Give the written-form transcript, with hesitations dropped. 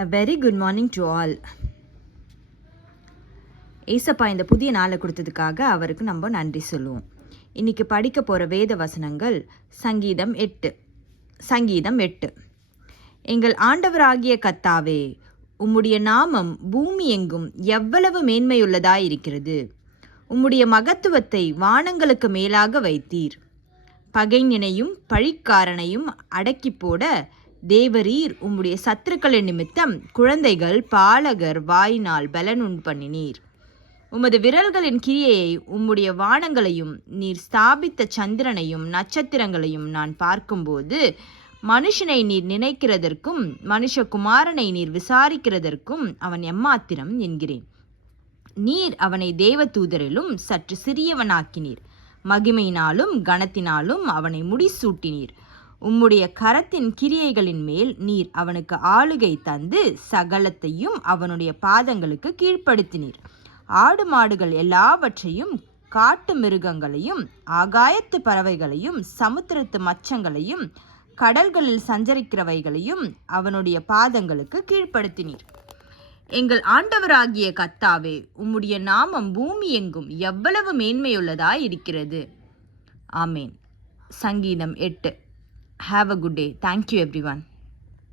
A very good morning to all. ஏசப்பா இந்த புதிய நாளை கொடுத்ததுக்காக அவருக்கு நம்ம நன்றி சொல்லுவோம். இன்னைக்கு படிக்க போகிற வேத வசனங்கள் சங்கீதம் 8. எங்கள் ஆண்டவராகிய கர்த்தாவே, உம்முடைய நாமம் பூமி எங்கும் எவ்வளவு மேன்மையுள்ளதாயிருக்கிறது. உம்முடைய மகத்துவத்தை வானங்களுக்கு மேலாக வைத்தீர். பகைஞனையும் பழிக்காரனையும் அடக்கி போட தேவரீர் உம்முடைய சத்துருக்களின் நிமித்தம் குழந்தைகள் பாலகர் வாயினால் பலனுண்டு பண்ணினீர். உமது விரல்களின் கிரியையை உம்முடைய வானங்களையும் நீர் ஸ்தாபித்த சந்திரனையும் நட்சத்திரங்களையும் நான் பார்க்கும்போது மனுஷனை நீர் நினைக்கிறதற்கும் மனுஷகுமாரனை நீர் விசாரிக்கிறதற்கும் அவன் எம்மாத்திரம் என்கிறேன். நீர் அவனை தேவதூதரிலும் சற்று சிறியவனாக்கினீர். மகிமையினாலும் கனத்தினாலும் அவனை முடிசூட்டினீர். உம்முடைய கரத்தின் கிரியைகளின் மேல் நீர் அவனுக்கு ஆளுகை தந்து சகலத்தையும் அவனுடைய பாதங்களுக்கு கீழ்ப்படுத்தினீர். ஆடு மாடுகள் எல்லாவற்றையும் காட்டு மிருகங்களையும் ஆகாயத்து பறவைகளையும் சமுத்திரத்து மச்சங்களையும் கடல்களில் சஞ்சரிக்கிறவைகளையும் அவனுடைய பாதங்களுக்கு கீழ்ப்படுத்தினீர். எங்கள் ஆண்டவராகிய கர்த்தாவே, உம்முடைய நாமம் பூமி எங்கும் எவ்வளவு மேன்மையுள்ளதாய் இருக்கிறது. ஆமேன். சங்கீதம் 8. Have a good day. Thank you everyone.